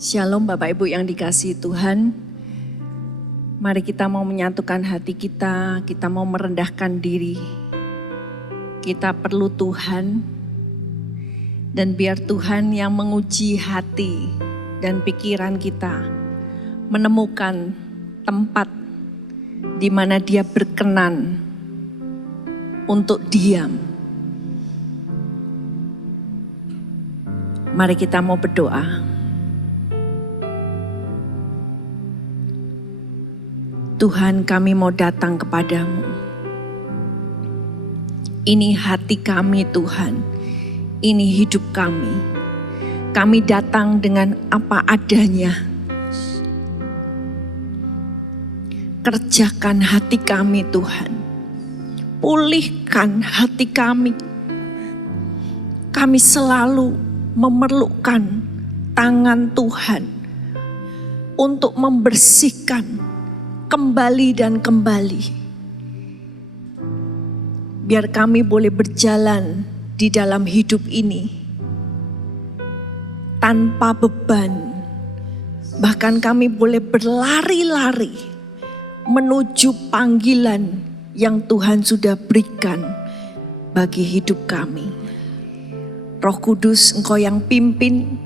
Shalom Bapak Ibu yang dikasihi Tuhan. Mari kita mau menyatukan hati kita mau merendahkan diri. Kita perlu Tuhan, dan biar Tuhan yang menguji hati dan pikiran kita, menemukan tempat di mana Dia berkenan untuk diam. Mari kita mau berdoa. Tuhan, kami mau datang kepadamu. Ini hati kami Tuhan, ini hidup kami. Kami datang dengan apa adanya. Kerjakan hati kami Tuhan. Pulihkan hati kami. Kami selalu memerlukan tangan Tuhan untuk membersihkan kembali dan kembali. Biar kami boleh berjalan di dalam hidup ini tanpa beban. Bahkan kami boleh berlari-lari menuju panggilan yang Tuhan sudah berikan bagi hidup kami. Roh Kudus, Engkau yang pimpin,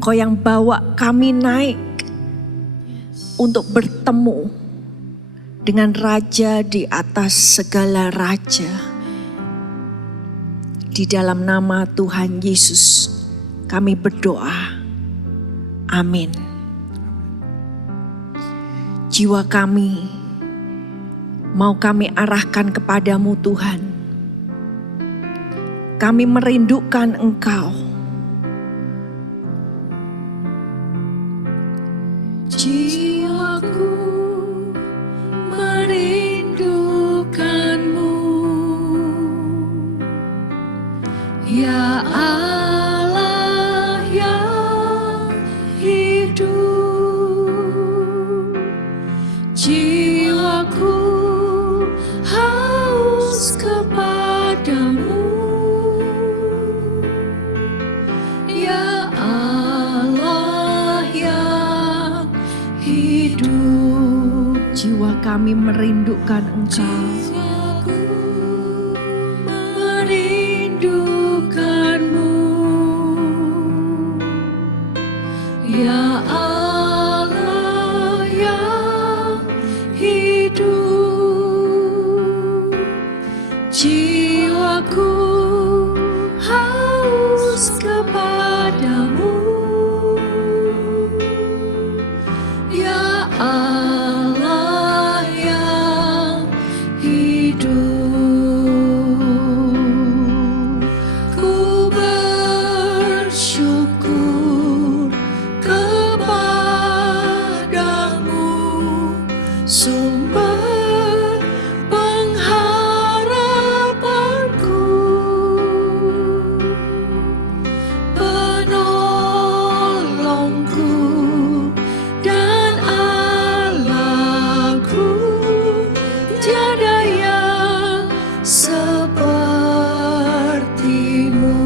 Engkau yang bawa kami naik untuk bertemu dengan Raja di atas segala raja. Di dalam nama Tuhan Yesus kami berdoa. Amin. Jiwa kami mau kami arahkan kepadamu Tuhan. Kami merindukan Engkau. Jiwaku merindukanmu, ya Allah yang hidup. Jiwaku haus kepadamu, ya Allah yang hidup. Jiwa kami merindukan Engkau. Jiwaku merindukanmu, ya Allah yang hidup. Jiwaku haus kepadamu, ya Allah yang hidup. Ku bersyukur kepadamu, sumber pengharapanku, penolongku dan Allahku. Tiada yang sepertimu.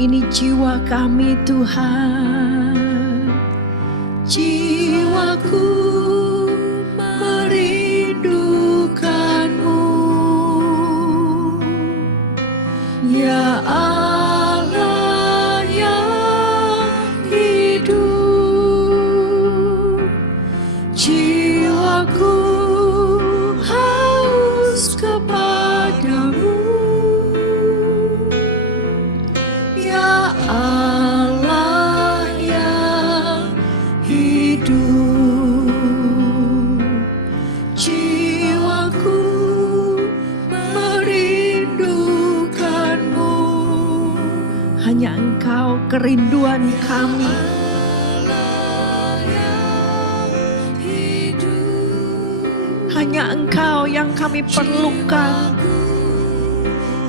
Ini jiwa kami Tuhan. Jiwaku merindukanmu, ya Allah yang hidup. Jiwaku haus kepadamu, ya Allah yang hidup. Jiwaku merindukanmu, hanya Engkau kerinduan kami. Hanya Engkau yang kami perlukan.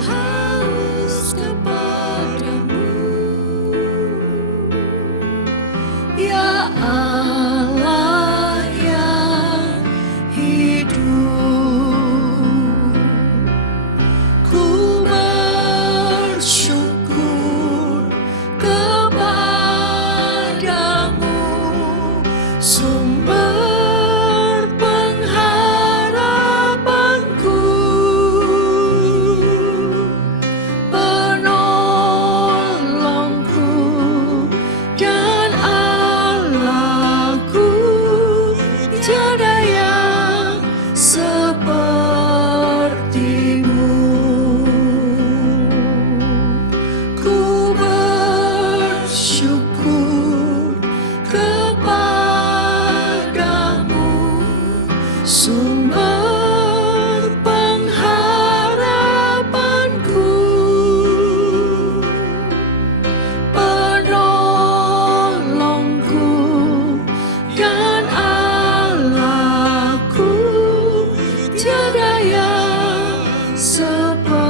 Haus kepadamu, ya Allah yang hidup. Ku bersyukur kepada tiada yang sepertimu. Ku bersyukur kepadamu, sumber pengharapanku, penolongku dan Allahku, tiada yang sepertimu.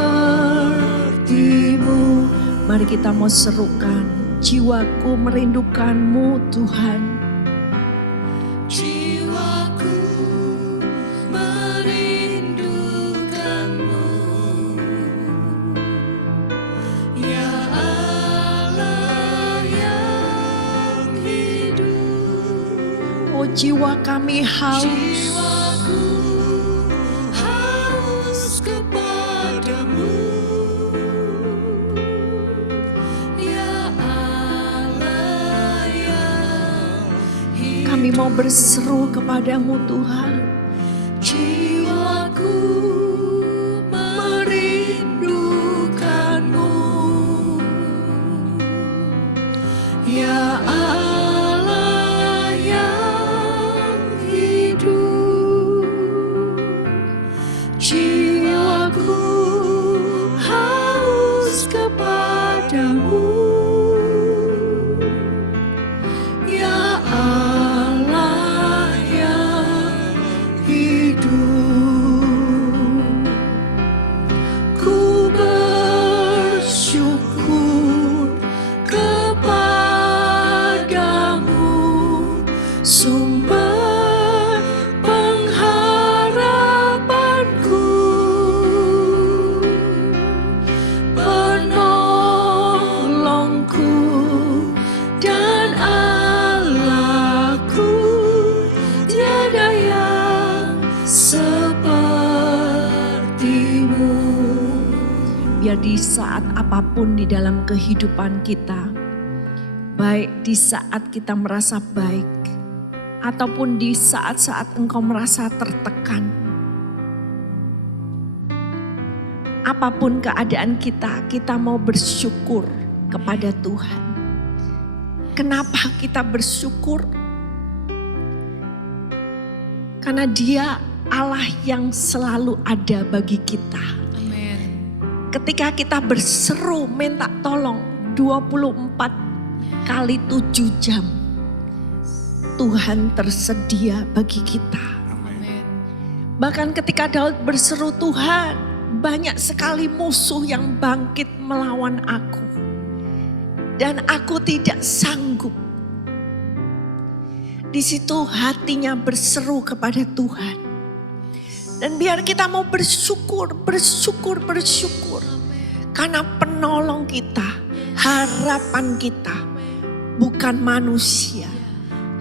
Mari kita mau serukan, jiwaku merindukanmu Tuhan. Jiwaku merindukanmu, ya Allah yang hidup. Oh, jiwa kami haus. Jiwaku haus kepadamu, ya Allah yang hidup. Kami mau berseru kepadamu Tuhan. Jiwaku merindukanmu, ya Allah yang hidup. Jiwaku haus kepadamu, ya Allah yang hidup. Ku bersyukur kepadamu, sumber pengharapanku, penolongku dan Allahku, tiada yang sepertimu. Biar di saat apapun di dalam kehidupan kita, baik di saat kita merasa baik ataupun di saat-saat engkau merasa tertekan, apapun keadaan kita, kita mau bersyukur kepada Tuhan. Kenapa kita bersyukur? Karena Dia Allah yang selalu ada bagi kita. Ketika kita berseru minta tolong 24 kali 7 jam, Tuhan tersedia bagi kita. Bahkan ketika Daud berseru, Tuhan, banyak sekali musuh yang bangkit melawan aku, dan aku tidak sanggup. Di situ hatinya berseru kepada Tuhan. Dan biar kita mau bersyukur. Karena penolong kita, harapan kita bukan manusia.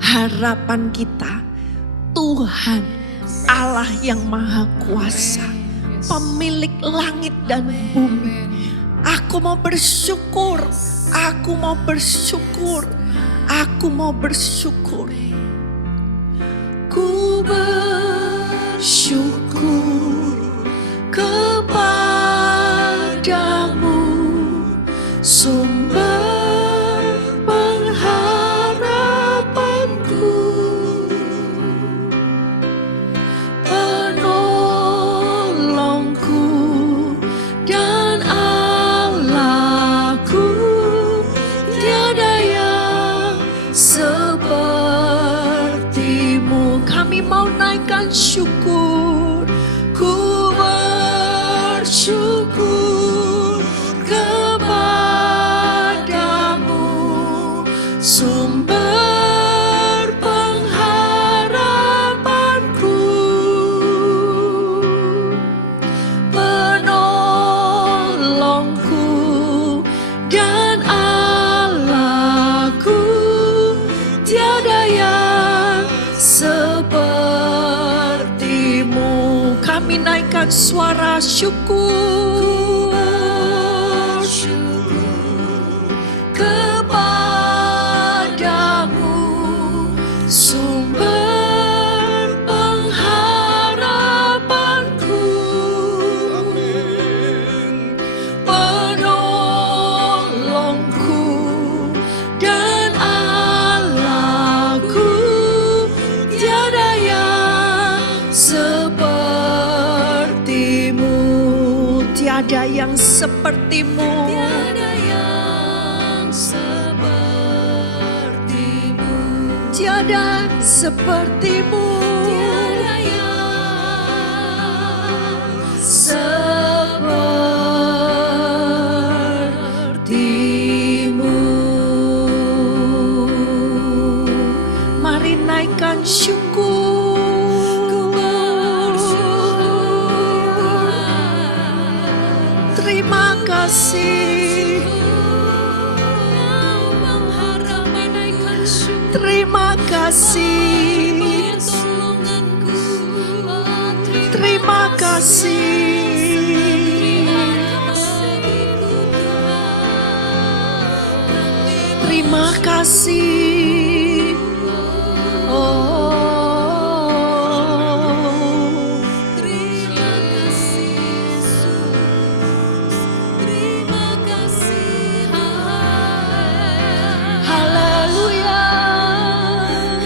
Harapan kita Tuhan, Allah yang maha kuasa, pemilik langit dan bumi. Aku mau bersyukur. Ku bersyukur kepadamu, sumber pengharapanku, penolongku dan Allahku, tiada yang sepertimu. Kami mau naikkan syukur. Ku bersyukur kepadamu, sumber pengharapanku, penolongku dan Allahku, tiada yang sepertimu. Kami naikkan suara syukur. Kepadamu, sumber sepertimu, tiada yang sepertimu, tiada yang sepertimu, tiada sepertimu, tiada yang sepertimu. Mari naikkan syukur. Terima kasih, terima kasih, terima kasih, terima kasih. Oh, terima kasih Yesus, terima kasih. haleluya,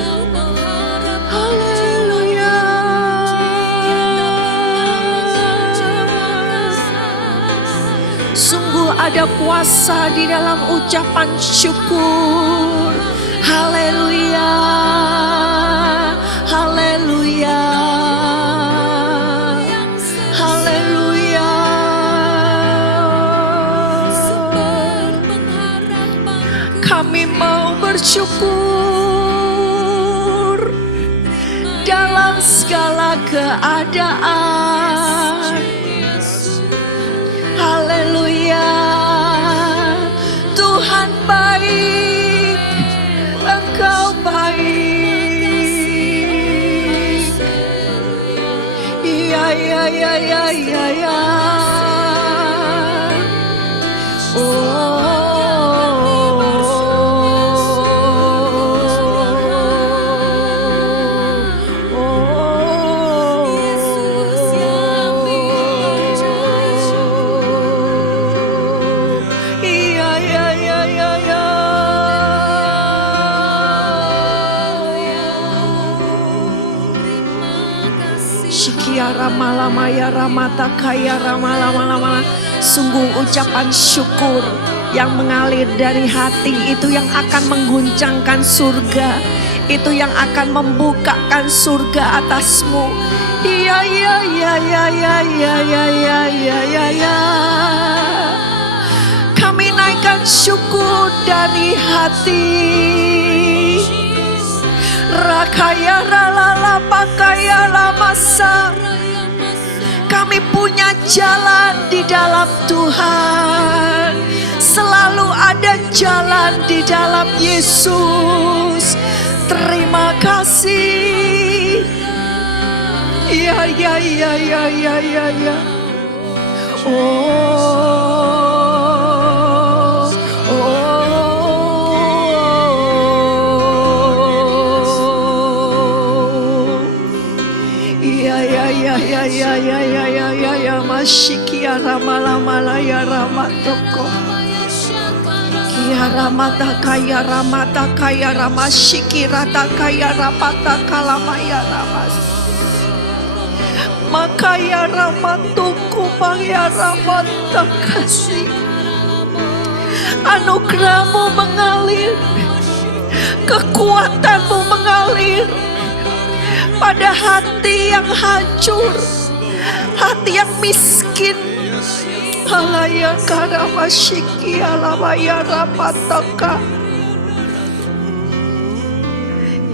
Kau mengharap haleluya. Sungguh ada puasa di dalam ucapan syukur. Haleluya, haleluya, haleluya. Kami mau bersyukur dalam segala keadaan. Haleluya, Tuhan baik, Engkau baik. Iya, iya, iya, iya, iya, iya. Shikia ramalamaya ramata kaya ramalamala. Sungguh ucapan syukur yang mengalir dari hati itu yang akan mengguncangkan surga, itu yang akan membukakan surga atasmu. Iya, iya, iya, iya, iya, iya, iya, iya, iya, iya, iya. Kami naikkan syukur dari hati. Rakaya ralala pakaya lamasa. Kami punya jalan di dalam Tuhan. Selalu ada jalan di dalam Yesus. Terima kasih. Ya, ya, ya, ya, ya, ya, ya. Oh, oh. Ya, ya, ya, ya, ya, ya, ya, ya, ya, ya. Mashikia ramalamala ya ramatoko. Kia ramata kaya ramashiki rata kaya rapata kalamaya ramas. Makaya ramatuku maya ramata kasih. Anugerahmu mengalir, kekuatanmu mengalir pada hati yang hancur, hati yang miskin. Halaya karamashiki alamaya rapataka.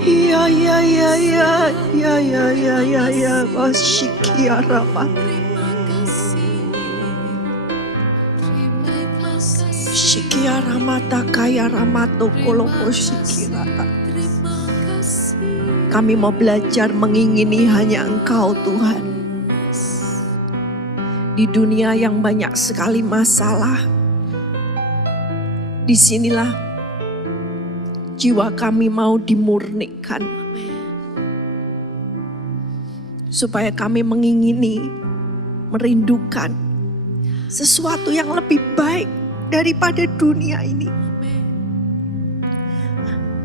Ya, ya, ya, ya, ya, ya, ya, ya, ya, mashiki aramat. Shiki aramata kaya ramato kolomo shiki rata. Kami mau belajar mengingini hanya Engkau Tuhan. Di dunia yang banyak sekali masalah, disinilah jiwa kami mau dimurnikan. Supaya kami mengingini, merindukan sesuatu yang lebih baik daripada dunia ini.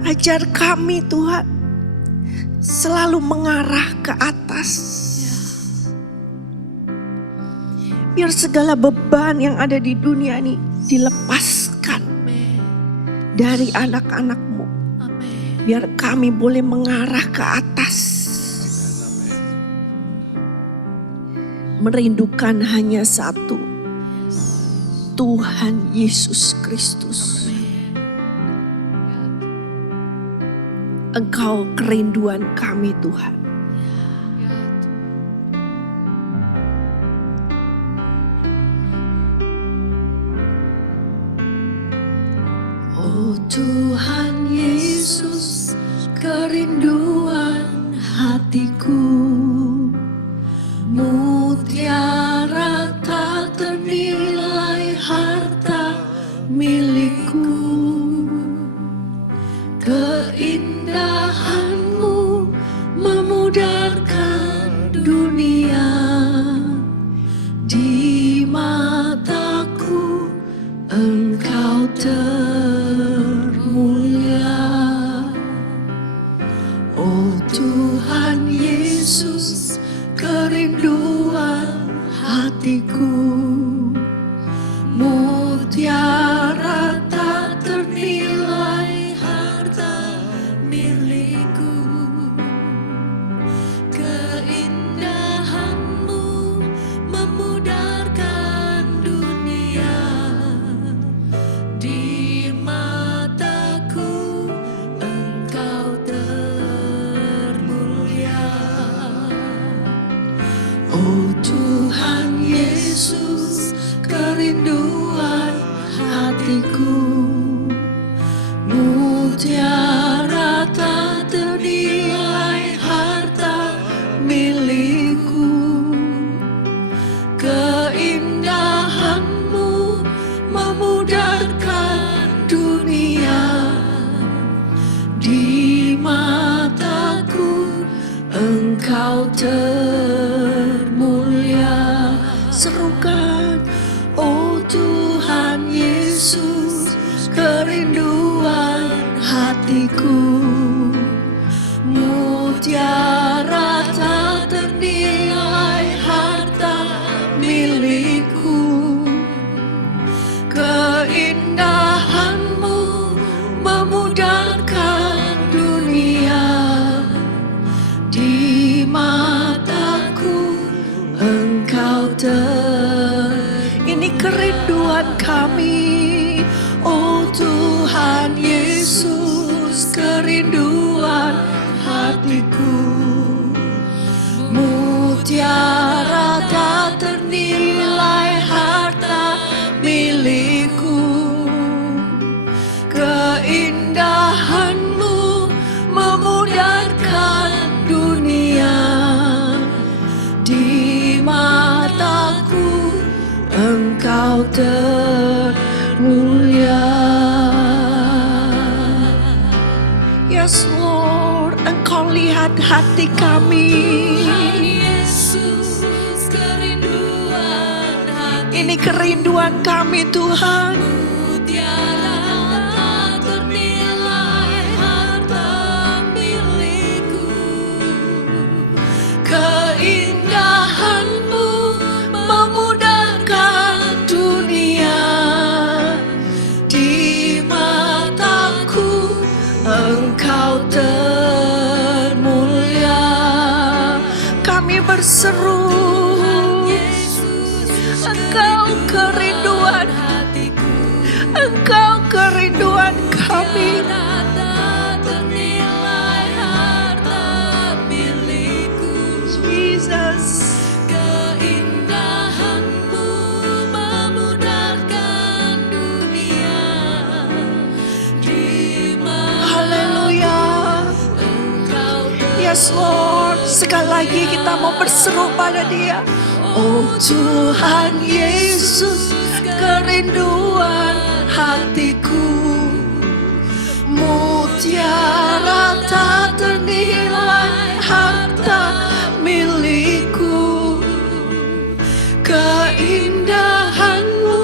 Ajar kami Tuhan selalu mengarah ke atas. Biar segala beban yang ada di dunia ini dilepaskan dari anak-anak-Mu. Biar kami boleh mengarah ke atas. Merindukan hanya satu, Tuhan Yesus Kristus. Engkau kerinduan kami Tuhan. Oh Tuhan Yesus, kerinduan hatiku, mutiara tak ternilai harta milikku. Keindahan-Mu memudarkan dunia, di mataku Engkau termulia. Oh Tuhan Yesus, kerinduan hatiku, mutiara tak ternilai harta milikku. Keindahan-Mu memudarkan dunia, di mataku Engkau termulia. Oh Tuhan Yesus, kerinduan hatiku, mutiara tak ternilai harta milikku. Keindahan-Mu memudarkan dunia, di mataku Engkau termulia. Serukan, oh Tuhan Yesus, kerinduan hatiku, mutiara tak ternilai harta milikku. Keindahan-Mu memudarkan dunia, di mataku Engkau ini kerinduan kami, oh Tuhan Yesus, kerinduan hatiku, mutiara tak ternilai harta milikku. Keindahan-Mu memudarkan dunia, di mataku Engkau termulia. Yes Lord, Engkau lihat hati kami. Yesus, kerinduan hati, Ini kerinduan kami Tuhan. mutiara tak ternilai harta milikku. Keindahan-Mu memudarkan dunia, di mataku Engkau termulia. Kami berseru, Yesus, Engkau kerinduan, hatiku, Engkau kerinduan kami. tak ternilai harta milikku. Jesus, Keindahan-Mu memudarkan dunia, di haleluya. Engkau Yes Lord, sekali lagi kita mau berseru pada Dia. Oh Tuhan Yesus, kerinduan hatiku, mutiara tak ternilai harta milikku. Keindahan-Mu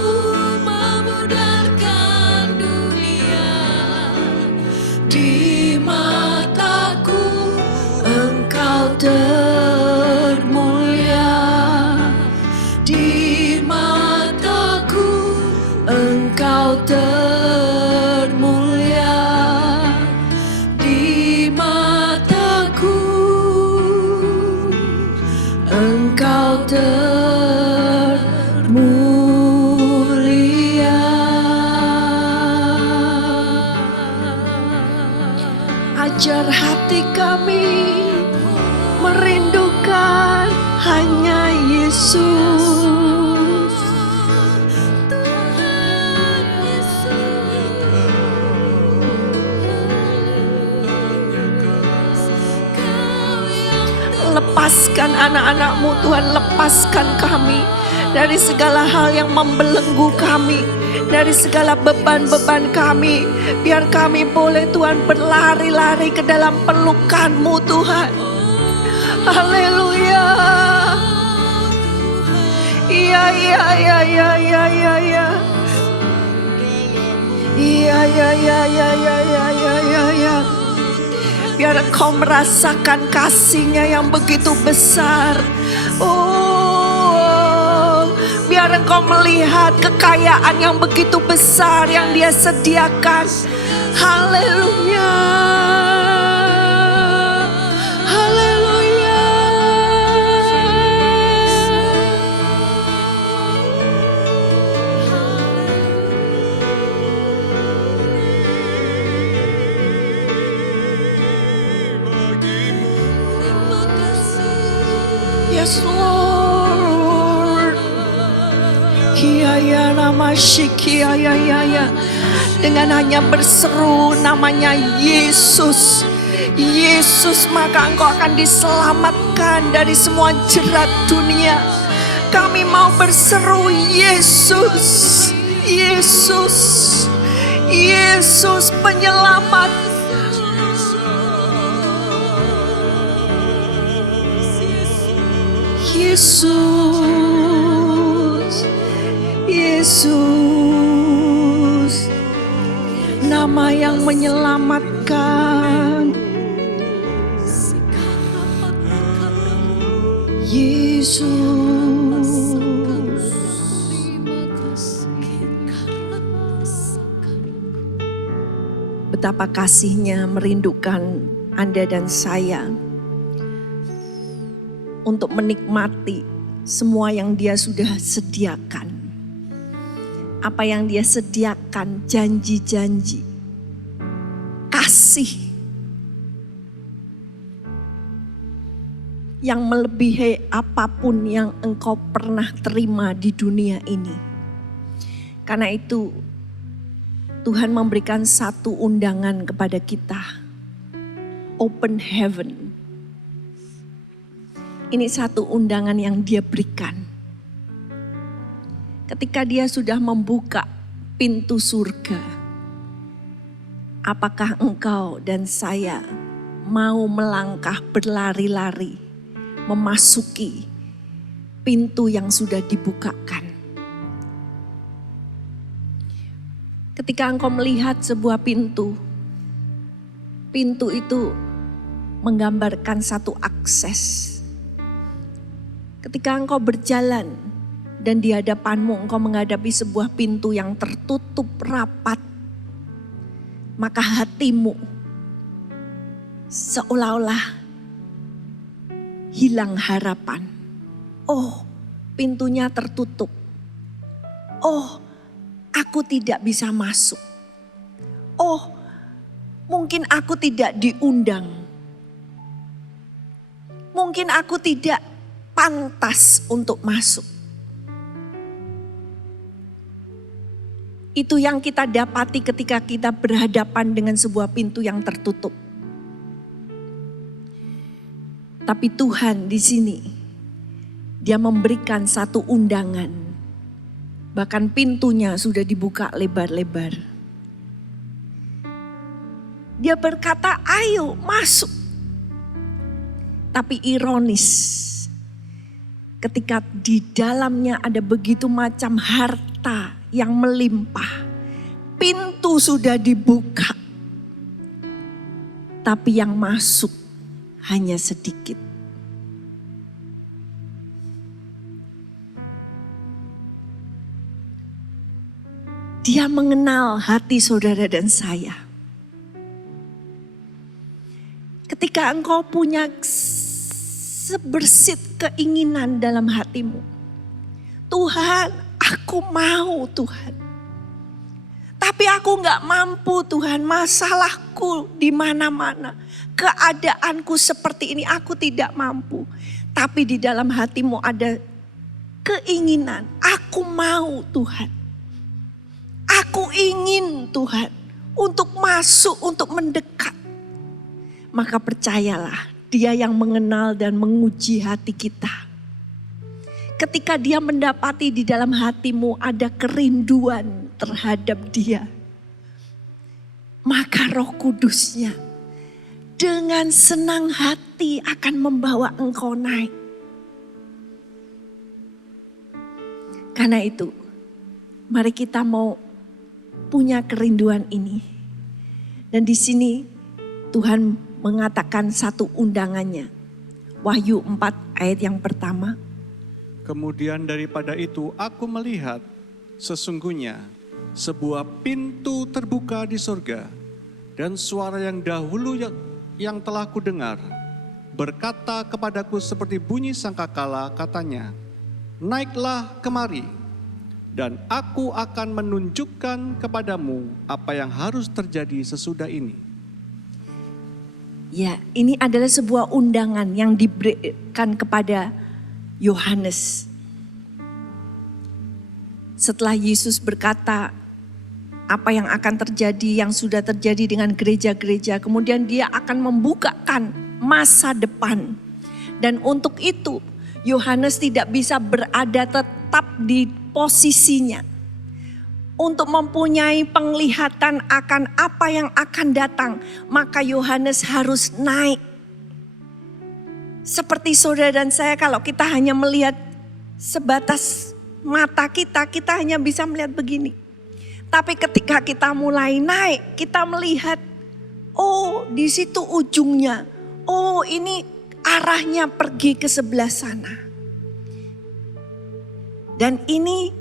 memudarkan dunia, di mataku Engkau termulia, di Engkau termulia. Ajar hati kami merindukan hanya Yesus. Lepaskan anak-anak-Mu Tuhan, lepaskan kami dari segala hal yang membelenggu kami, dari segala beban-beban kami. Biar kami boleh Tuhan berlari-lari ke dalam pelukan-Mu Tuhan. Haleluya. Iya, iya, iya, iya, iya, iya, iya. Iya, iya, iya, iya, iya, iya, iya, iya, iya. Biar Engkau merasakan kasih-Nya yang begitu besar. Oh, biar Engkau melihat kekayaan yang begitu besar yang Dia sediakan. Haleluya. Haleluya. Yes Lord. Kiaya nama Shikia ya ya ya. Dengan hanya berseru namanya Yesus, Yesus, maka engkau akan diselamatkan dari semua jerat dunia. Kami mau berseru Yesus, Yesus, Yesus penyelamat. Yesus, Yesus, nama yang menyelamatkan. Yesus. Betapa kasih-Nya merindukan Anda dan saya untuk menikmati semua yang Dia sudah sediakan. Apa yang Dia sediakan, janji-janji, kasih yang melebihi apapun yang engkau pernah terima di dunia ini. Karena itu Tuhan memberikan satu undangan kepada kita. Open heaven. Ini satu undangan yang Dia berikan. Ketika Dia sudah membuka pintu surga, apakah engkau dan saya mau melangkah berlari-lari memasuki pintu yang sudah dibukakan? Ketika engkau melihat sebuah pintu, pintu itu menggambarkan satu akses. Ketika engkau berjalan dan di hadapanmu engkau menghadapi sebuah pintu yang tertutup rapat, maka hatimu seolah-olah hilang harapan. Oh, pintunya tertutup. Oh, aku tidak bisa masuk. Oh, mungkin aku tidak diundang. Mungkin aku tidak pantas untuk masuk. Itu yang kita dapati ketika kita berhadapan dengan sebuah pintu yang tertutup. Tapi Tuhan di sini, Dia memberikan satu undangan. Bahkan pintunya sudah dibuka lebar-lebar. Dia berkata, ayo masuk. Tapi ironis, ketika di dalamnya ada begitu macam harta yang melimpah. Pintu sudah dibuka. Tapi yang masuk hanya sedikit. Dia mengenal hati saudara dan saya. Ketika engkau punya sebersit keinginan dalam hatimu. Tuhan, aku mau Tuhan. Tapi aku gak mampu Tuhan, masalahku di mana-mana. Keadaanku seperti ini, aku tidak mampu. Tapi di dalam hatimu ada keinginan, aku mau Tuhan. Aku ingin Tuhan untuk masuk, untuk mendekat. Maka percayalah, Dia yang mengenal dan menguji hati kita. Ketika Dia mendapati di dalam hatimu ada kerinduan terhadap Dia, maka Roh Kudus-Nya dengan senang hati akan membawa engkau naik. Karena itu, mari kita mau punya kerinduan ini. Dan di sini Tuhan mengatakan satu undangannya. Wahyu 4 ayat yang pertama. Kemudian daripada itu aku melihat sesungguhnya sebuah pintu terbuka di surga. Dan suara yang dahulu yang telah kudengar berkata kepadaku seperti bunyi sangkakala, katanya, naiklah kemari dan aku akan menunjukkan kepadamu apa yang harus terjadi sesudah ini. Ya, ini adalah sebuah undangan yang diberikan kepada Yohanes. Setelah Yesus berkata apa yang akan terjadi, yang sudah terjadi dengan gereja-gereja, kemudian Dia akan membukakan masa depan. Dan untuk itu, Yohanes tidak bisa berada tetap di posisinya. Untuk mempunyai penglihatan akan apa yang akan datang, maka Yohanes harus naik. Seperti saudara dan saya, kalau kita hanya melihat sebatas mata kita, kita hanya bisa melihat begini. Tapi ketika kita mulai naik, kita melihat, oh di situ ujungnya, oh ini arahnya pergi ke sebelah sana. Dan ini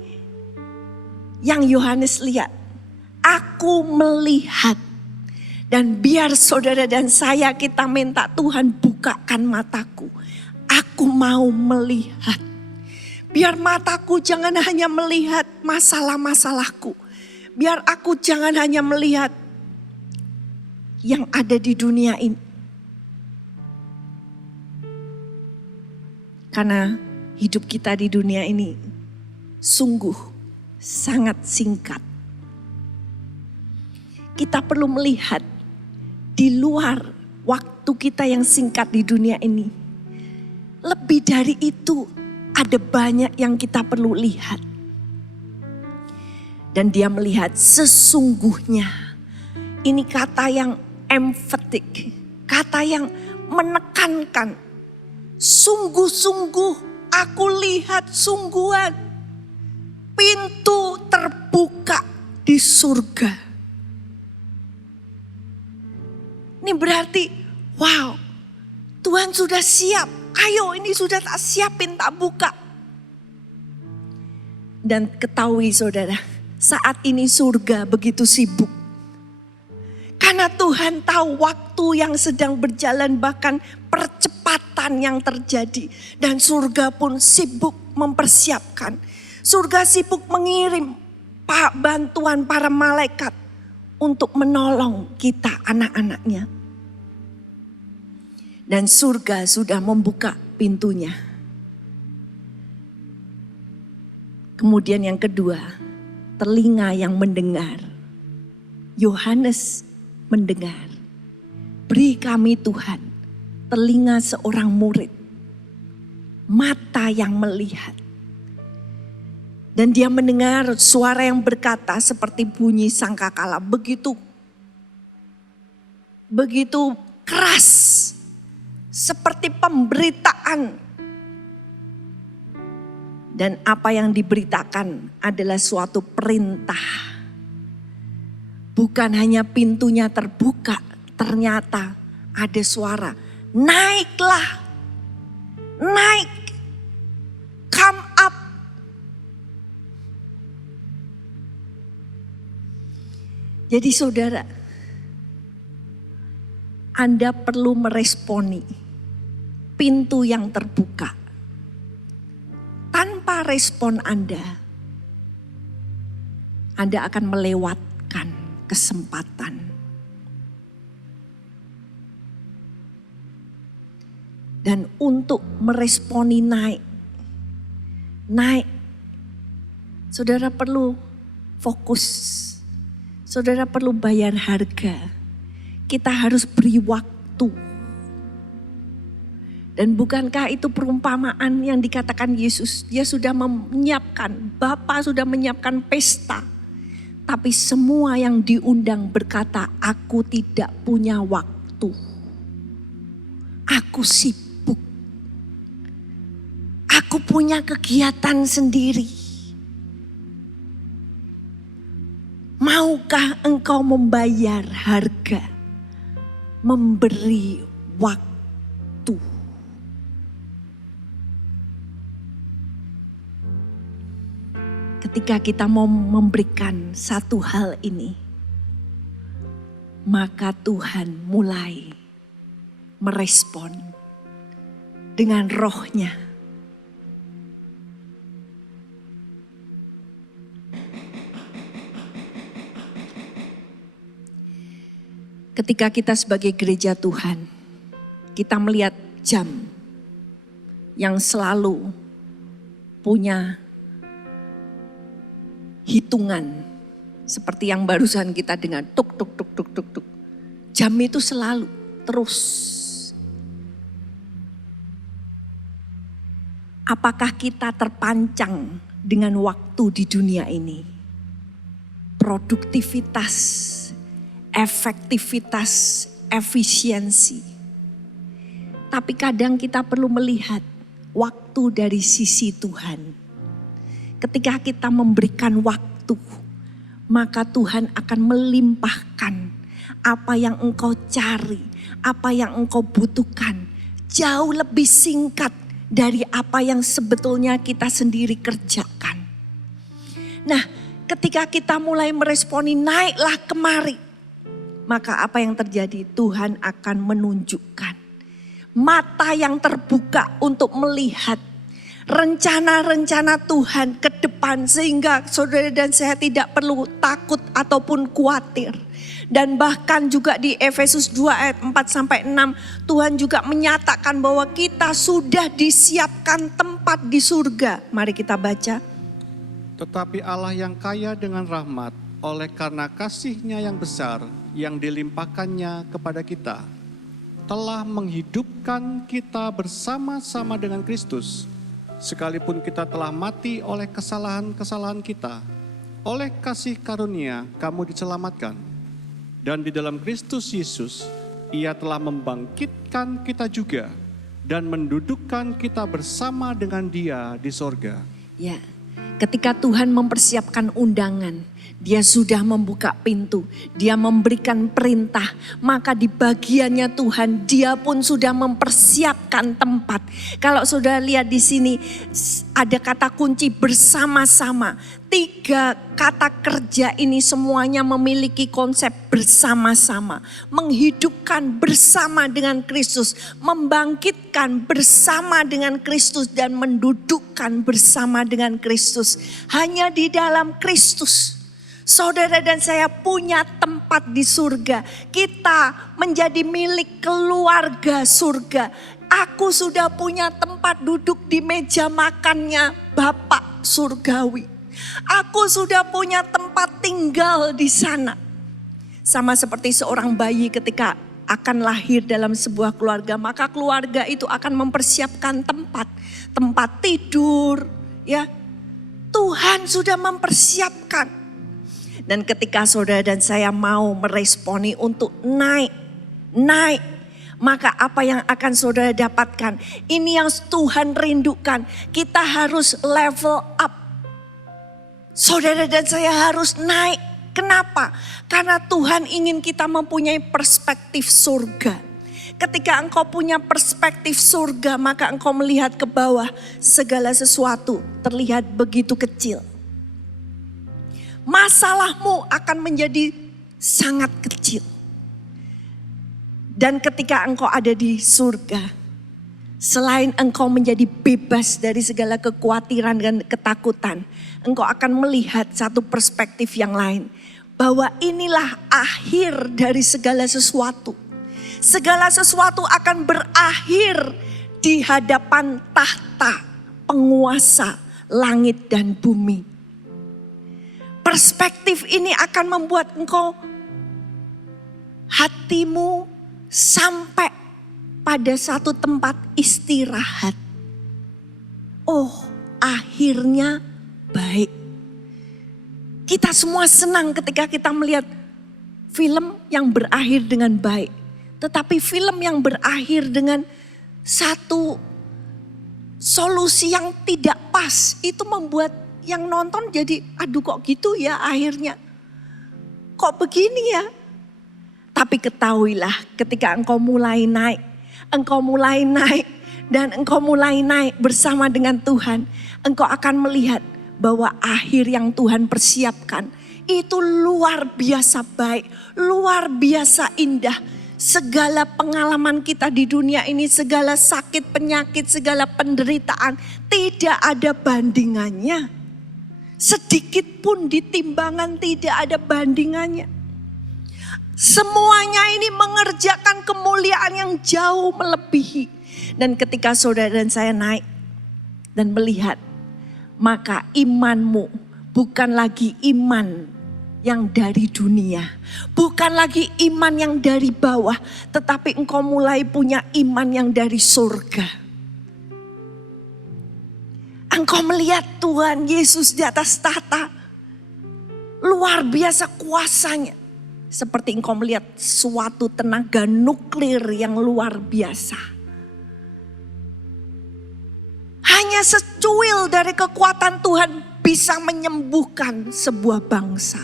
yang Yohanes lihat, aku melihat. Dan biar saudara dan saya kita minta Tuhan bukakan mataku. Aku mau melihat. Biar mataku jangan hanya melihat masalah-masalahku. Biar aku jangan hanya melihat yang ada di dunia ini. Karena hidup kita di dunia ini sungguh sangat singkat. Kita perlu melihat di luar waktu kita yang singkat di dunia ini. Lebih dari itu, ada banyak yang kita perlu lihat. Dan Dia melihat sesungguhnya. Ini kata yang emphatic, kata yang menekankan. Sungguh-sungguh aku lihat sungguhan. Pintu terbuka di surga. Ini berarti, wow, Tuhan sudah siap. Ayo ini sudah tak siapin, tak buka. Dan ketahui saudara, saat ini surga begitu sibuk. Karena Tuhan tahu waktu yang sedang berjalan, bahkan percepatan yang terjadi. Dan surga pun sibuk mempersiapkan. Surga sibuk mengirim bantuan para malaikat untuk menolong kita anak-anaknya. Dan surga sudah membuka pintunya. Kemudian yang kedua, telinga yang mendengar. Yohanes mendengar. Beri kami Tuhan telinga seorang murid, mata yang melihat. Dan dia mendengar suara yang berkata seperti bunyi sangkakala, begitu keras, seperti pemberitaan. Dan apa yang diberitakan adalah suatu perintah. Bukan hanya pintunya terbuka, ternyata ada suara, naiklah, naik, come up. Jadi saudara, Anda perlu meresponi pintu yang terbuka. Tanpa respon Anda akan melewatkan kesempatan. Dan untuk meresponi naik, saudara perlu fokus, saudara perlu bayar harga. Kita harus beri waktu. Dan bukankah itu perumpamaan yang dikatakan Yesus? Dia sudah menyiapkan, Bapa sudah menyiapkan pesta. Tapi semua yang diundang berkata, aku tidak punya waktu. Aku sibuk. Aku punya kegiatan sendiri. Maukah engkau membayar harga? Memberi waktu. Ketika kita mau memberikan satu hal ini, maka Tuhan mulai merespon dengan rohnya. Ketika kita sebagai gereja Tuhan, kita melihat jam yang selalu punya hitungan. Seperti yang barusan kita dengar, tuk tuk tuk tuk tuk tuk. Jam itu selalu terus. Apakah kita terpancang dengan waktu di dunia ini? Produktivitas, efektivitas, efisiensi. Tapi kadang kita perlu melihat waktu dari sisi Tuhan. Ketika kita memberikan waktu, maka Tuhan akan melimpahkan apa yang engkau cari, apa yang engkau butuhkan. Jauh lebih singkat dari apa yang sebetulnya kita sendiri kerjakan. Nah, ketika kita mulai meresponi naiklah kemari, maka apa yang terjadi? Tuhan akan menunjukkan mata yang terbuka untuk melihat rencana-rencana Tuhan ke depan, sehingga saudara dan saya tidak perlu takut ataupun khawatir. Dan bahkan juga di Efesus 2 ayat 4-6 Tuhan juga menyatakan bahwa kita sudah disiapkan tempat di surga. Mari kita baca. Tetapi Allah yang kaya dengan rahmat, oleh karena kasih-Nya yang besar yang dilimpahkannya kepada kita, telah menghidupkan kita bersama-sama dengan Kristus. Sekalipun kita telah mati oleh kesalahan-kesalahan kita, oleh kasih karunia kamu diselamatkan. Dan di dalam Kristus Yesus, Ia telah membangkitkan kita juga dan mendudukkan kita bersama dengan Dia di sorga. Ya, ketika Tuhan mempersiapkan undangan, Dia sudah membuka pintu, Dia memberikan perintah, maka di bagiannya Tuhan, Dia pun sudah mempersiapkan tempat. Kalau sudah lihat di sini ada kata kunci bersama-sama. 3 kata kerja ini semuanya memiliki konsep bersama-sama. Menghidupkan bersama dengan Kristus, membangkitkan bersama dengan Kristus, dan mendudukkan bersama dengan Kristus. Hanya di dalam Kristus saudara dan saya punya tempat di surga. Kita menjadi milik keluarga surga. Aku sudah punya tempat duduk di meja makannya Bapa surgawi. Aku sudah punya tempat tinggal di sana. Sama seperti seorang bayi ketika akan lahir dalam sebuah keluarga, maka keluarga itu akan mempersiapkan tempat tidur, ya. Tuhan sudah mempersiapkan. Dan ketika saudara dan saya mau meresponi untuk naik, maka apa yang akan saudara dapatkan? Ini yang Tuhan rindukan. Kita harus level up. Saudara dan saya harus naik. Kenapa? Karena Tuhan ingin kita mempunyai perspektif surga. Ketika engkau punya perspektif surga, maka engkau melihat ke bawah, segala sesuatu terlihat begitu kecil. Masalahmu akan menjadi sangat kecil. Dan ketika engkau ada di surga, Selain engkau menjadi bebas dari segala kekhawatiran dan ketakutan, engkau akan melihat satu perspektif yang lain. Bahwa inilah akhir dari segala sesuatu. Segala sesuatu akan berakhir di hadapan tahta penguasa langit dan bumi. Perspektif ini akan membuat engkau hatimu sampai pada satu tempat istirahat. Oh, akhirnya baik. Kita semua senang ketika kita melihat film yang berakhir dengan baik. Tetapi film yang berakhir dengan satu solusi yang tidak pas, itu membuat yang nonton jadi, aduh kok gitu ya akhirnya. Kok begini ya? Tapi ketahuilah ketika engkau mulai naik dan engkau mulai naik bersama dengan Tuhan, engkau akan melihat bahwa akhir yang Tuhan persiapkan itu luar biasa baik, luar biasa indah. Segala pengalaman kita di dunia ini, segala sakit, penyakit, segala penderitaan, tidak ada bandingannya. Sedikit pun di timbangan tidak ada bandingannya. Semuanya ini mengerjakan kemuliaan yang jauh melebihi. Dan ketika saudara dan saya naik dan melihat, maka imanmu bukan lagi iman yang dari dunia. Bukan lagi iman yang dari bawah, tetapi engkau mulai punya iman yang dari surga. Engkau melihat Tuhan Yesus di atas tahta. Luar biasa kuasanya. Seperti engkau melihat suatu tenaga nuklir yang luar biasa. Hanya secuil dari kekuatan Tuhan bisa menyembuhkan sebuah bangsa.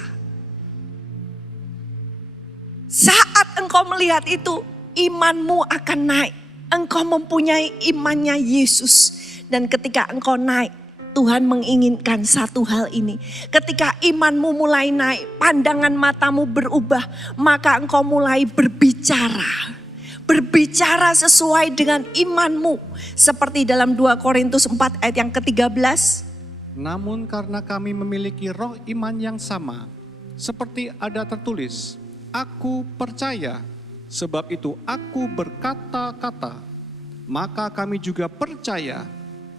Saat engkau melihat itu, imanmu akan naik. Engkau mempunyai imannya Yesus. Dan ketika engkau naik, Tuhan menginginkan satu hal ini. Ketika imanmu mulai naik, pandangan matamu berubah, maka engkau mulai berbicara. Berbicara sesuai dengan imanmu. Seperti dalam 2 Korintus 4 ayat yang ke-13. Namun karena kami memiliki roh iman yang sama, seperti ada tertulis, aku percaya, sebab itu aku berkata-kata. Maka kami juga percaya,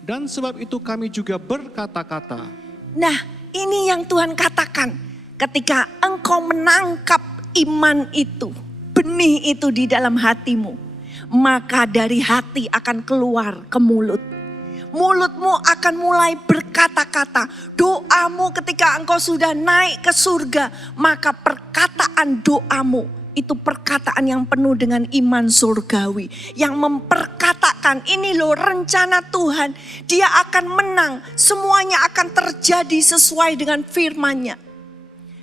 dan sebab itu kami juga berkata-kata. Nah, ini yang Tuhan katakan. Ketika engkau menangkap iman itu, benih itu di dalam hatimu, maka dari hati akan keluar ke mulut. Mulutmu akan mulai berkata-kata. Doamu ketika engkau sudah naik ke surga, maka perkataan doamu itu perkataan yang penuh dengan iman surgawi. Yang memperkatakan, ini loh rencana Tuhan. Dia akan menang, semuanya akan terjadi sesuai dengan firman-Nya.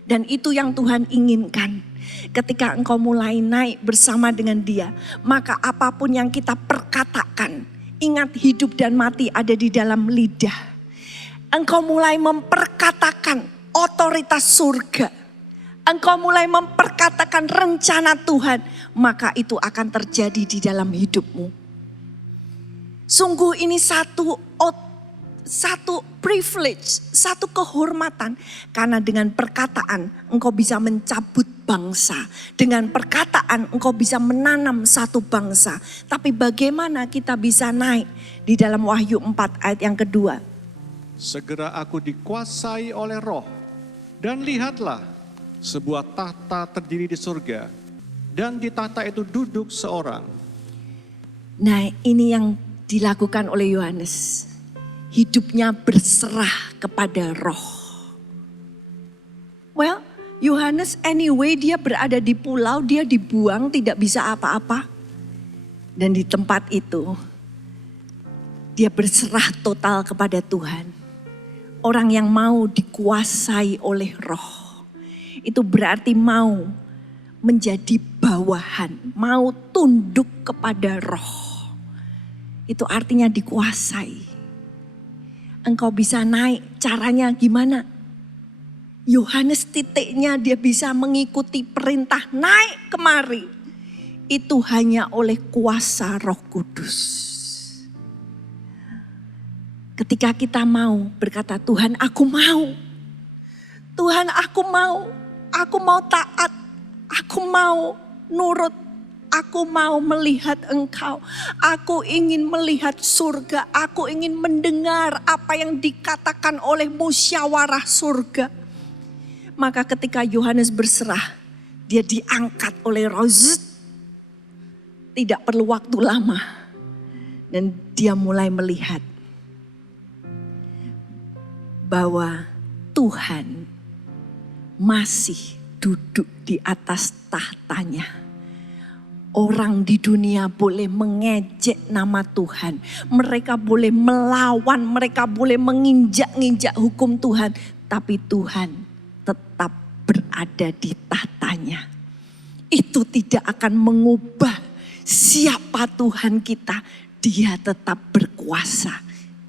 Dan itu yang Tuhan inginkan. Ketika engkau mulai naik bersama dengan Dia, maka apapun yang kita perkatakan, ingat hidup dan mati ada di dalam lidah. Engkau mulai memperkatakan otoritas surga. Engkau mulai memperkatakan rencana Tuhan, maka itu akan terjadi di dalam hidupmu. Sungguh ini satu privilege, satu kehormatan. Karena dengan perkataan engkau bisa mencabut bangsa. Dengan perkataan engkau bisa menanam satu bangsa. Tapi bagaimana kita bisa naik di dalam Wahyu 4 ayat yang kedua. Segera aku dikuasai oleh roh, dan lihatlah sebuah tahta terdiri di surga, dan di tahta itu duduk seorang. Nah, ini yang dilakukan oleh Yohanes. Hidupnya berserah kepada roh. Well, Yohanes anyway dia berada di pulau, dia dibuang, tidak bisa apa-apa. Dan di tempat itu, dia berserah total kepada Tuhan. Orang yang mau dikuasai oleh roh. Itu berarti mau menjadi bawahan, mau tunduk kepada roh. Itu artinya dikuasai. Engkau bisa naik, caranya gimana? Yohanes titiknya dia bisa mengikuti perintah naik kemari. Itu hanya oleh kuasa Roh Kudus. Ketika kita mau berkata, Tuhan aku mau. Tuhan aku mau taat, aku mau nurut, aku mau melihat Engkau. Aku ingin melihat surga, aku ingin mendengar apa yang dikatakan oleh musyawarah surga. Maka ketika Yohanes berserah, dia diangkat oleh Roh. Tidak perlu waktu lama. Dan dia mulai melihat bahwa Tuhan masih duduk di atas tahtanya. Orang di dunia boleh mengejek nama Tuhan. Mereka boleh melawan, mereka boleh menginjak-injak hukum Tuhan. Tapi Tuhan tetap berada di tahtanya. Itu tidak akan mengubah siapa Tuhan kita. Dia tetap berkuasa.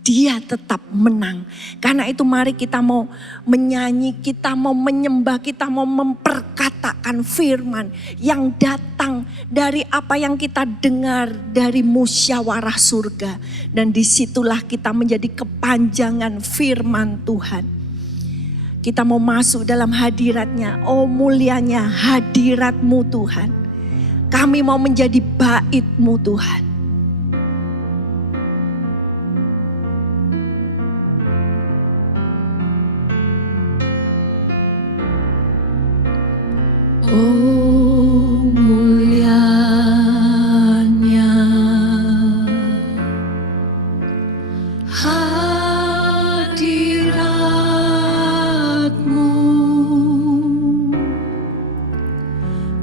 Dia tetap menang. Karena itu mari kita mau menyanyi, kita mau menyembah, kita mau memperkatakan firman yang datang dari apa yang kita dengar dari musyawarah surga. Dan disitulah kita menjadi kepanjangan firman Tuhan. Kita mau masuk dalam hadiratnya. Oh mulianya hadiratmu Tuhan. Kami mau menjadi bait-Mu Tuhan. Oh mulianya hadirat-Mu,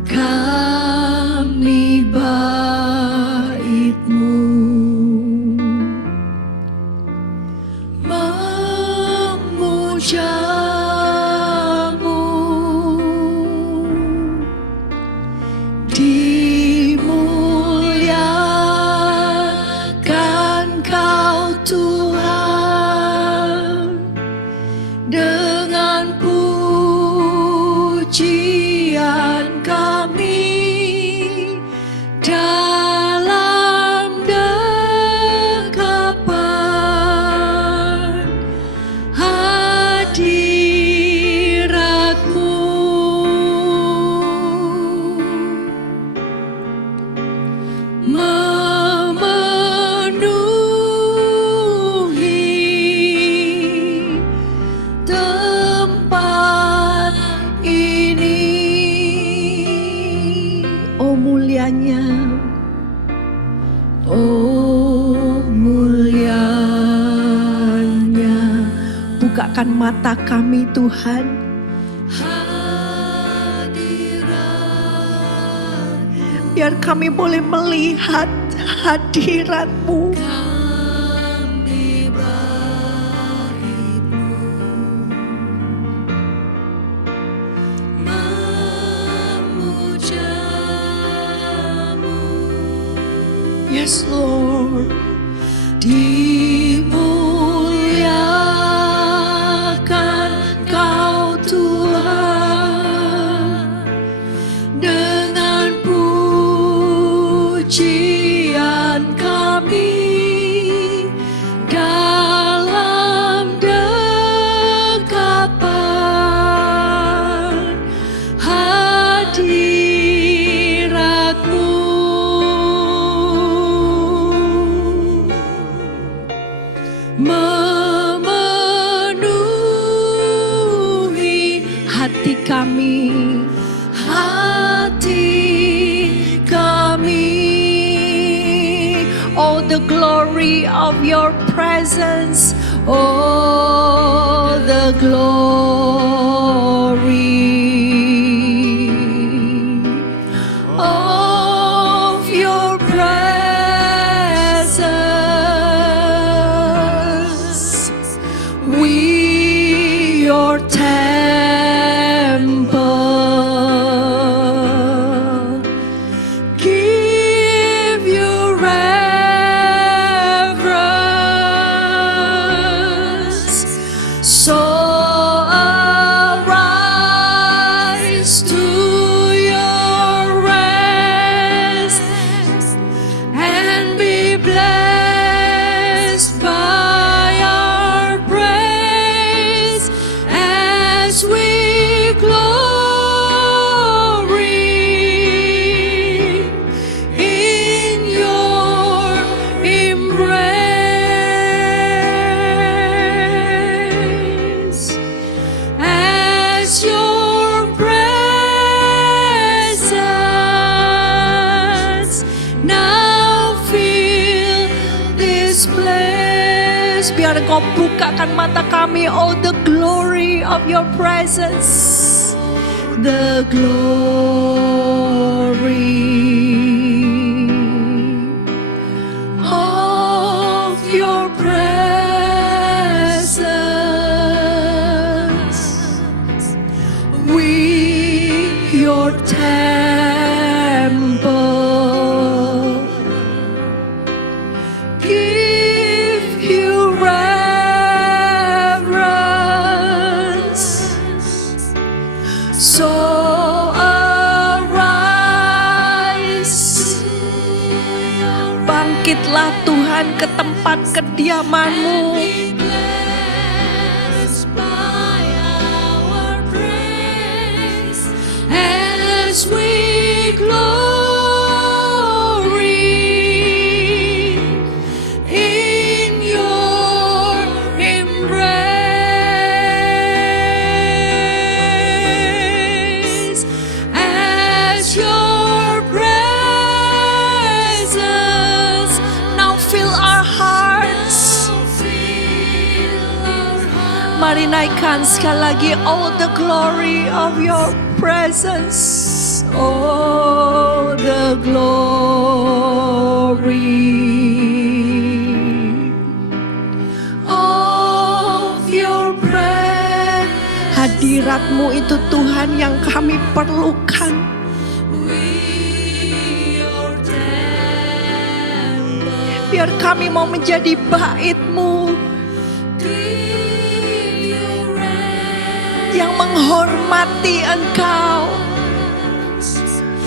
kami bait-Mu, memuja-Mu, dimuliakan Kau Tuhan, dengan pujian kami dalam dekapan hadirat-Mu. Memenuhi tempat ini. Oh mulianya. Oh mulianya Bukakan mata kami Tuhan. hadirat Biar kami boleh melihat hadirat-Mu. kami bait-Mu, memuja-Mu, Yes Lord. dimuliakan Kau Tuhan, dengan pujian kami dalam dekapan hadirat-Mu. Memenuhi Hati kami. hati kami. Oh the glory of your presence. Oh, the glory of your presence. We, your temple, give you reverence. So arise. eyes, biar Engkau bukakan mata kami. Oh, the glory of your presence. The glory of your presence. We, your temple, give you reverence. So arise, bangkitlah Tuhan ke tempat kediaman-Mu. As we glory in your embrace, as your presence now fill our hearts. Mari naikkan sekali lagi, all the glory of your presence. Oh, the glory of your presence. Hadirat-Mu itu Tuhan yang kami perlukan. Biar kami mau menjadi bait-Mu yang menghormati Engkau.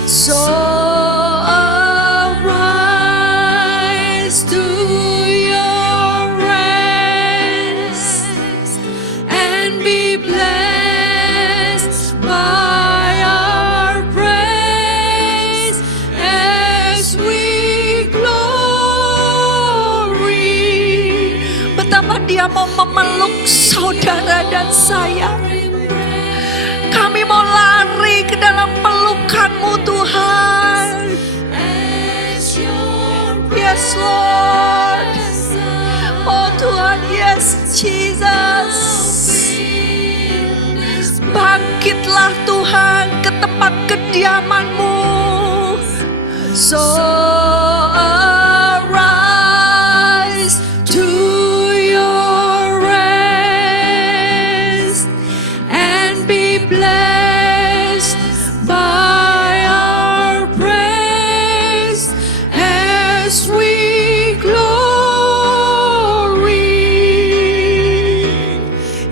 So arise to your rest and be blessed by our praise as we glory. Betapa Dia mau memeluk saudara dan saya. Kami mau lari ke dalam pelukan-Mu Tuhan. Yes Lord. Oh Tuhan, yes Jesus. Bangkitlah Tuhan ke tempat kediaman-Mu. So arise to your rest and be blessed by our praise as we glory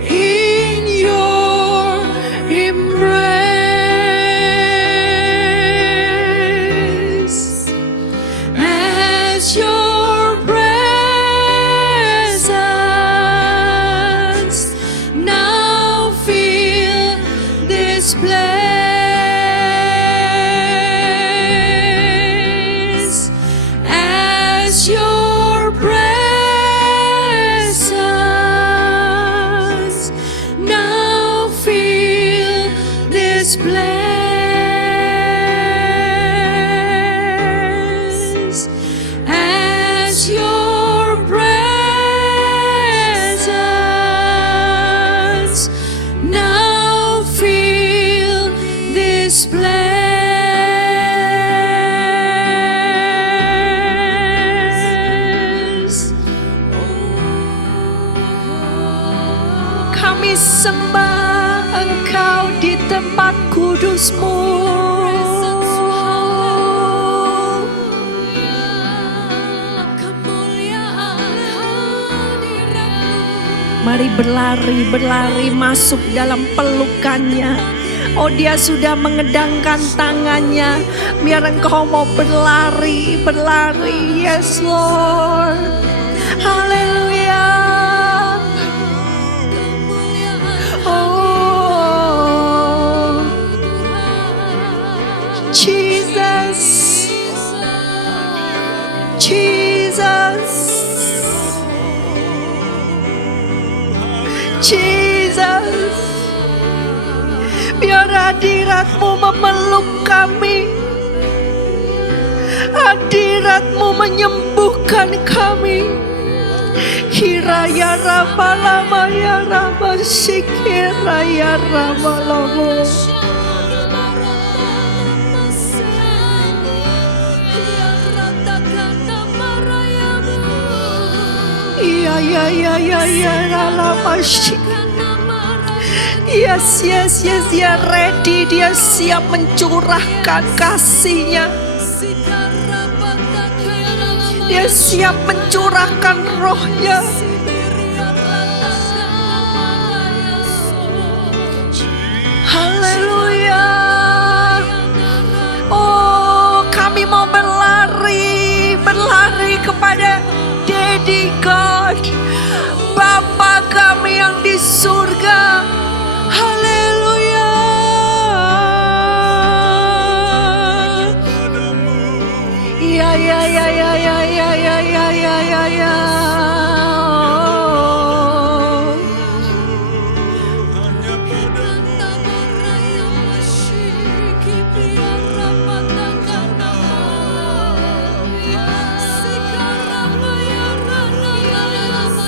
in your embrace, as your presence now fill this place, as your presence now fill this place, as your presence now fill this place. Kami sembah Engkau di tempat kudus-Mu. Mari berlari masuk dalam pelukannya. Oh, Dia sudah mengedangkan tangannya. Biar engkau mau berlari. Yes Lord. Haleluya. Oh, Jesus. Biar hadirat-Mu memeluk kami. Hadirat-Mu menyembuhkan kami. Hiraya Rama Lama Ya Rama Shikiraya Rama Lama. Ya Lama Shik. Yes, dia ready, dia siap mencurahkan kasihnya. Dia siap mencurahkan rohnya. Haleluya. Oh, kami mau berlari kepada Daddy God, Bapa kami yang di surga. Haleluya. Ya.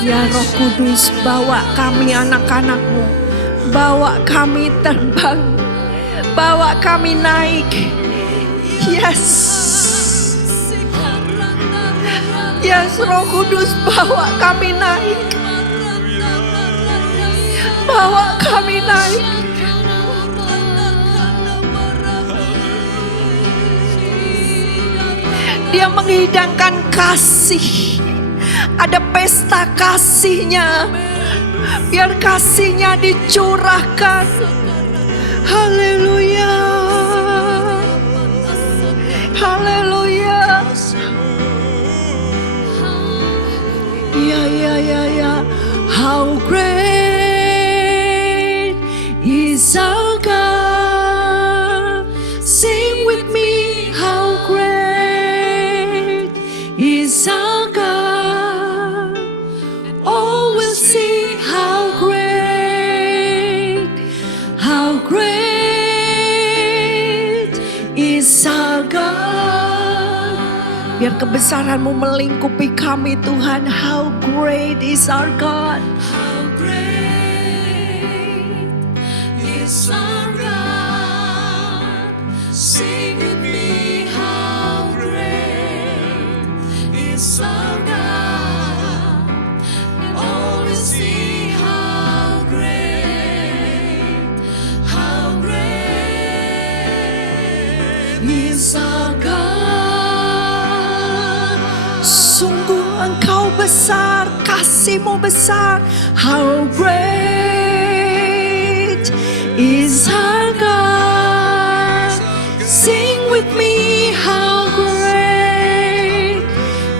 Ya Roh Kudus, bawa kami anak-anak-Mu, bawa kami terbang, bawa kami naik. Yes, Roh Kudus, bawa kami naik, bawa kami naik. Dia menghidangkan kasih. Ada pesta kasihnya. Biar kasihnya dicurahkan. Haleluya. Haleluya. Ya. How great is our God. Sing with me. How great is our God. Biar kebesaran-Mu melingkupi kami Tuhan. How great is our God. How great is our God. Sing with me. How great is our God. Oh, we see how great is our God. Sungguh Engkau besar, kasih-Mu besar. How great is our God. Sing with me, how great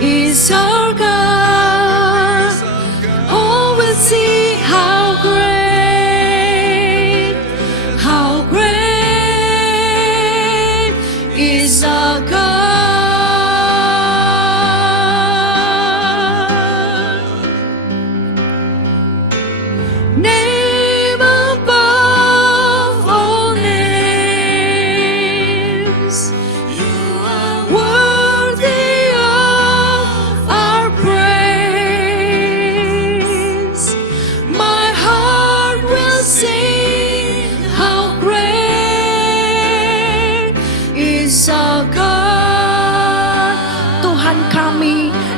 is our God. Oh, we'll see how great is our God.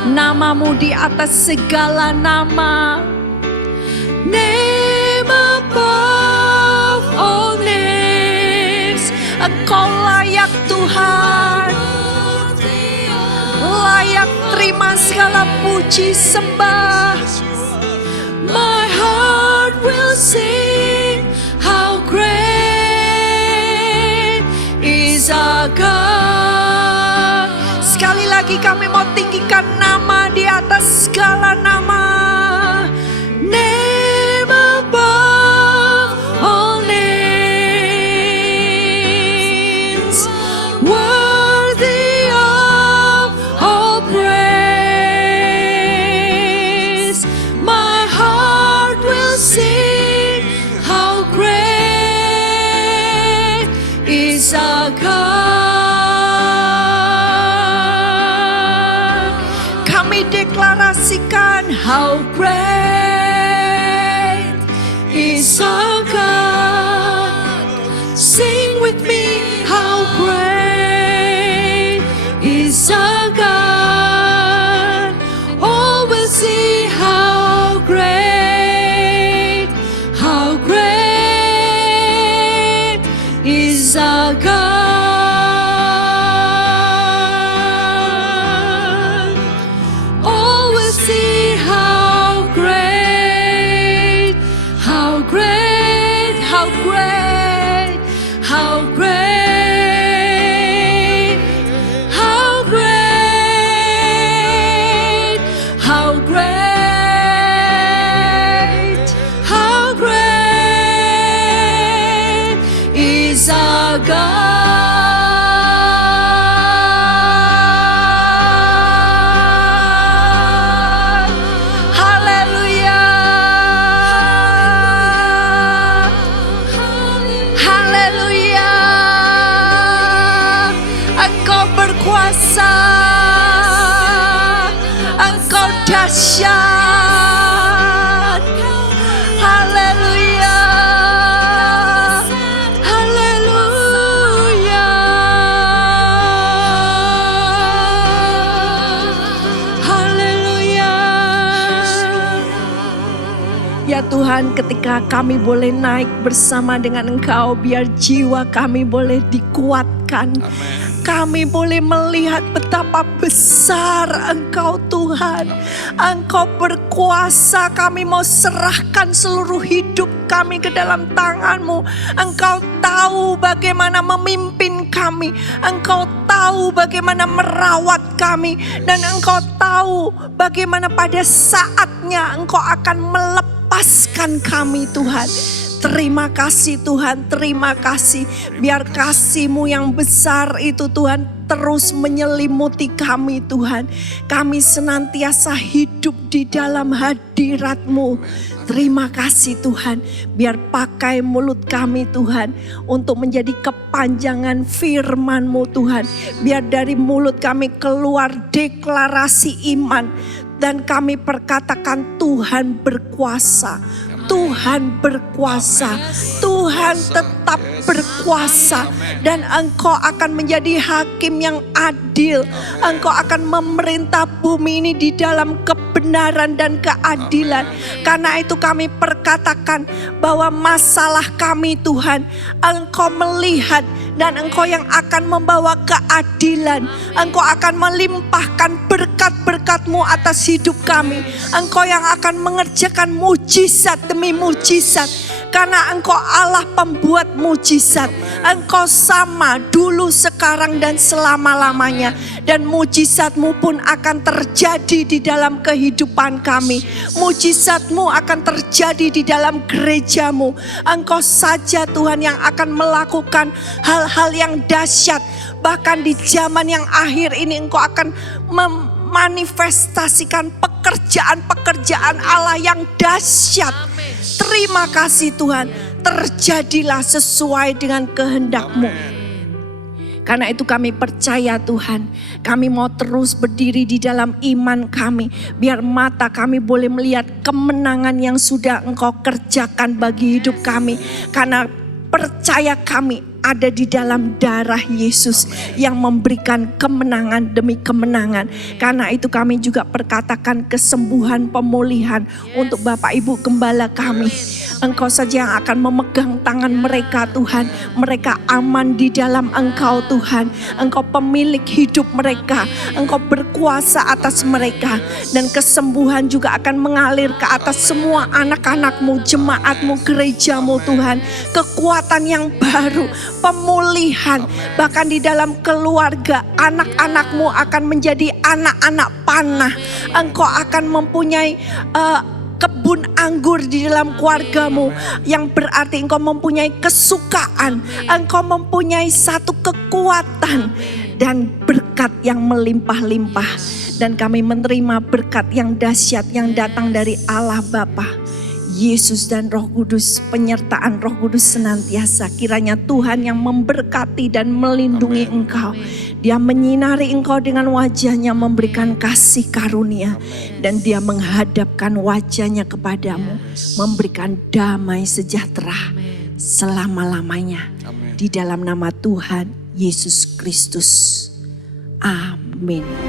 Namamu di atas segala nama. Name above all names. Engkau layak Tuhan, layak terima segala puji sembah. My heart will sing how great is our God. Sekali lagi kami mau tinggikan nama di atas segala nama. Name above all names. Worthy of all praise. My heart will sing how great is our God. Deklarasikan how great is our God. Sing with me, how great is our God. Oh, we'll see how great is our God. Oh, we'll see how great, how great, how great, how great, how great, how great, how great is our God. Haleluya. Haleluya. Engkau berkuasa. Engkau dahsyat. Haleluya. Haleluya. Haleluya. Ya Tuhan, ketika kami boleh naik bersama dengan Engkau, biar jiwa kami boleh dikuatkan. Kami boleh melihat betapa besar Engkau Tuhan. Engkau berkuasa, kami mau serahkan seluruh hidup kami ke dalam tangan-Mu. Engkau tahu bagaimana memimpin kami. Engkau tahu bagaimana merawat kami. Dan Engkau tahu bagaimana pada saatnya Engkau akan melepaskan kami Tuhan. Terima kasih Tuhan, terima kasih. Biar kasih-Mu yang besar itu Tuhan terus menyelimuti kami Tuhan. Kami senantiasa hidup di dalam hadirat-Mu. Terima kasih Tuhan, biar pakai mulut kami Tuhan untuk menjadi kepanjangan firman-Mu Tuhan. Biar dari mulut kami keluar deklarasi iman. Dan kami perkatakan Tuhan berkuasa. Tuhan berkuasa, Tuhan tetap berkuasa, dan Engkau akan menjadi hakim yang adil. Engkau akan memerintah bumi ini di dalam kebenaran dan keadilan. Karena itu kami perkatakan bahwa masalah kami Tuhan, Engkau melihat dan Engkau yang akan membawa keadilan. Engkau akan melimpahkan berkat-berkat-Mu atas hidup kami. Engkau yang akan mengerjakan mujizat demi mujizat. Karena Engkau Allah pembuat mujizat. Engkau sama dulu, sekarang, dan selama-lamanya. Dan mujizat-Mu pun akan terjadi di dalam kehidupan kami. Mujizat-Mu akan terjadi di dalam gereja-Mu. Engkau saja Tuhan yang akan melakukan hal-hal yang dahsyat. Bahkan di zaman yang akhir ini Engkau akan memanifestasikan pekerjaan-pekerjaan Allah yang dahsyat. Terima kasih Tuhan, terjadilah sesuai dengan kehendak-Mu. Karena itu kami percaya Tuhan, kami mau terus berdiri di dalam iman kami. Biar mata kami boleh melihat kemenangan yang sudah Engkau kerjakan bagi hidup kami. Karena percaya kami ada di dalam darah Yesus yang memberikan kemenangan demi kemenangan. Karena itu kami juga perkatakan kesembuhan, pemulihan untuk Bapak Ibu Gembala kami. Engkau saja yang akan memegang tangan mereka Tuhan. Mereka aman di dalam Engkau Tuhan. Engkau pemilik hidup mereka. Engkau berkuasa atas mereka. Dan kesembuhan juga akan mengalir ke atas semua anak-anak-Mu, jemaat-Mu, gereja-Mu Tuhan. Kekuatan yang baru, pemulihan, bahkan di dalam keluarga, anak-anak-Mu akan menjadi anak-anak panah. Engkau akan mempunyai kebun anggur di dalam keluarga-Mu, yang berarti Engkau mempunyai kesukaan, Engkau mempunyai satu kekuatan dan berkat yang melimpah-limpah. Dan kami menerima berkat yang dahsyat yang datang dari Allah Bapa, Yesus dan Roh Kudus, penyertaan Roh Kudus senantiasa. Kiranya Tuhan yang memberkati dan melindungi engkau. Dia menyinari engkau dengan wajahnya, memberikan kasih karunia. Dan dia menghadapkan wajahnya kepadamu, memberikan damai sejahtera selama-lamanya. Di dalam nama Tuhan Yesus Kristus. Amin.